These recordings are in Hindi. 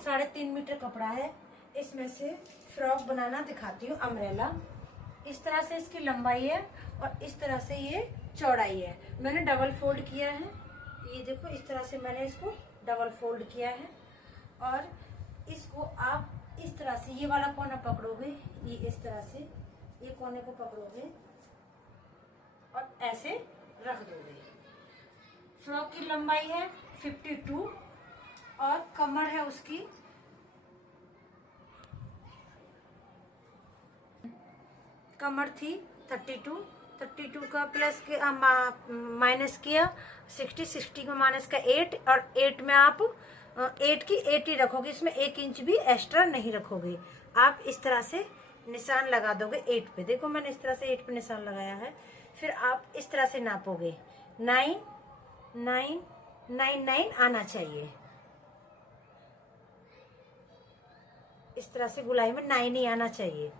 3.5 मीटर कपड़ा है। इसमें से फ्रॉक बनाना दिखाती हूँ, अम्ब्रेला। इस तरह से इसकी लंबाई है और इस तरह से ये चौड़ाई है। मैंने डबल फोल्ड किया है, ये देखो इस तरह से मैंने इसको डबल फोल्ड किया है। और इसको आप इस तरह से ये वाला कोना पकड़ोगे, ये इस तरह से ये कोने को पकड़ोगे और ऐसे रख दोगे। फ्रॉक की लंबाई है 52 और कमर है उसकी कमर थी 32 का प्लस के माइनस किया 60 में माइनस का 8 और 8 में आप 8 की 80 रखोगे। इसमें 1 इंच भी एक्स्ट्रा नहीं रखोगे। आप इस तरह से निशान लगा दोगे 8 पे। देखो मैंने इस तरह से 8 पे निशान लगाया है। फिर आप इस तरह से नापोगे 9 9 9 9 आना चाहिए। इस तरह से गुलाई में 9 ही आना चाहिए।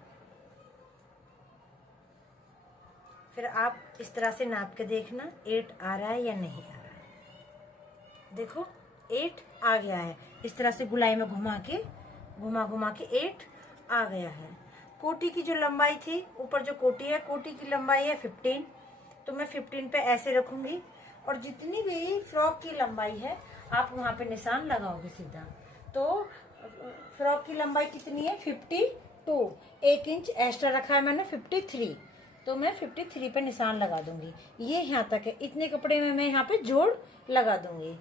फिर आप इस तरह से नाप के देखना 8 आ रहा है या नहीं आ रहा है। देखो 8 आ गया है। इस तरह से गुलाई में घुमा के 8 आ गया है। कोटी की जो लंबाई थी, ऊपर जो कोटी है, कोटी की लंबाई है 15, तो मैं 15 पे ऐसे रखूंगी। और जितनी भी फ्रॉक की लंबाई है आप वहां पे निशान लगाओगे सीधा। तो फ्रॉक की लंबाई कितनी है 52, 1 इंच एक्स्ट्रा रखा है मैंने 53, तो मैं 53 पे निशान लगा दूंगी। ये यहाँ तक है। इतने कपड़े में मैं यहाँ पे जोड़ लगा दूंगी।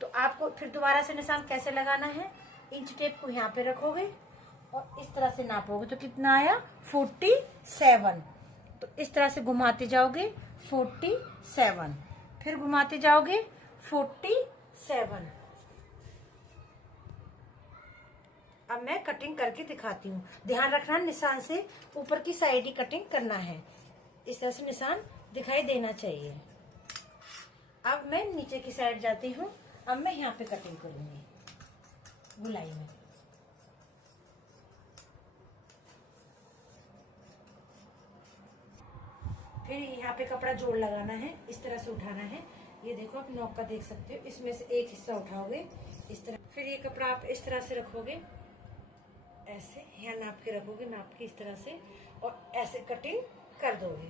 तो आपको फिर दोबारा से निशान कैसे लगाना है, इंच टेप को यहाँ पे रखोगे और इस तरह से नापोगे तो कितना आया 47। तो इस तरह से घुमाते जाओगे 47, फिर घुमाते जाओगे 47। अब मैं कटिंग करके दिखाती हूँ। ध्यान रखना निशान से ऊपर की साइड ही कटिंग करना है। इस तरह से निशान दिखाई देना चाहिए। अब मैं नीचे की साइड जाती हूँ। अब मैं यहाँ पे कटिंग करूंगी गुलाई में। फिर यहाँ पे कपड़ा जोड़ लगाना है, इस तरह से उठाना है। ये देखो आप नोक का देख सकते हो, इसमें से एक हिस्सा उठाओगे इस तरह। फिर ये कपड़ा आप इस तरह से रखोगे, ऐसे यहाँ नाप के रखोगे, नाप के इस तरह से, और ऐसे कटिंग कर दोगे।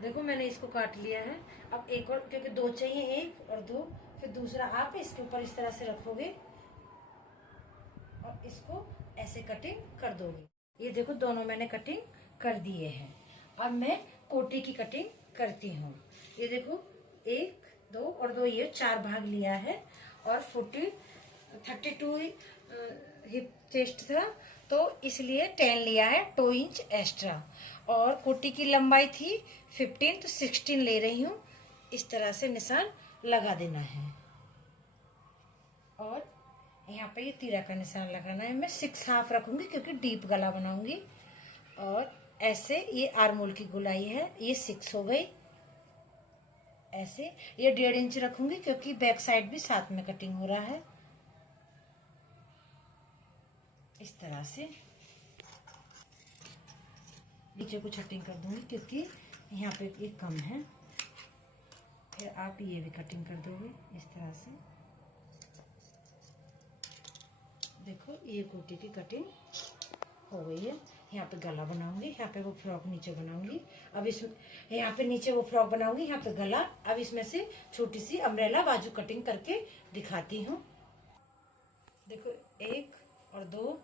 देखो मैंने इसको काट लिया है। अब एक और, क्योंकि 2 चाहिए, 1 और 2, फिर दूसरा आप इसके ऊपर इस तरह से रखोगे और इसको ऐसे कटिंग कर दोगे। ये देखो दोनों मैंने कटिंग कर दिए हैं। अब मैं कोटी की कटिंग करती हूँ। ये देखो 1 2 और 2, ये 4 भाग लिया है और 32 हिप चेस्ट था, तो इसलिए 10 लिया है, 2 इंच एक्स्ट्रा। और कोटी की लंबाई थी 15, तो 16 ले रही हूँ। इस तरह से निशान लगा देना है। और यहाँ पे ये तीरा का निशान लगाना है। मैं 6 हाफ रखूंगी क्योंकि डीप गला बनाऊंगी। और ऐसे ये आर्मोल की गुलाई है, ये 6 हो गई। ऐसे ये 1.5 इंच रखूंगी क्योंकि बैक साइड भी साथ में कटिंग हो रहा है। इस तरह से नीचे को कटिंग कर दूंगी क्योंकि यहाँ पे ये कम है। फिर आप ये भी कटिंग कर दोगे इस तरह से। देखो ये कोटी की कटिंग हो गई है। यहाँ पे गला बनाऊंगी, यहाँ पे वो फ्रॉक नीचे बनाऊंगी। अब इसमें यहाँ पे नीचे वो फ्रॉक बनाऊंगी, यहाँ पे गला। अब इसमें से छोटी सी अम्ब्रेला बाजू कटिंग करके दिखाती हूँ। देखो 1 और 2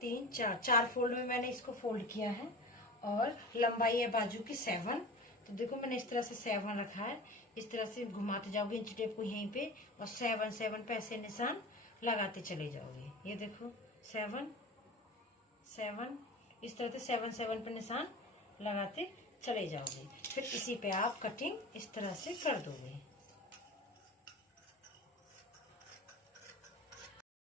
3 4 फोल्ड में मैंने इसको फोल्ड किया है। और लंबाई है बाजू की 7। तो देखो मैंने इस तरह से 7 रखा है। इस तरह से घुमाते जाओगे इंच टेप को यहीं पे, और 7 पे ऐसे निशान लगाते चले जाओगे। ये देखो 7 इस तरह से 7 पे निशान लगाते चले जाओगे। फिर इसी पे आप कटिंग इस तरह से कर दोगे।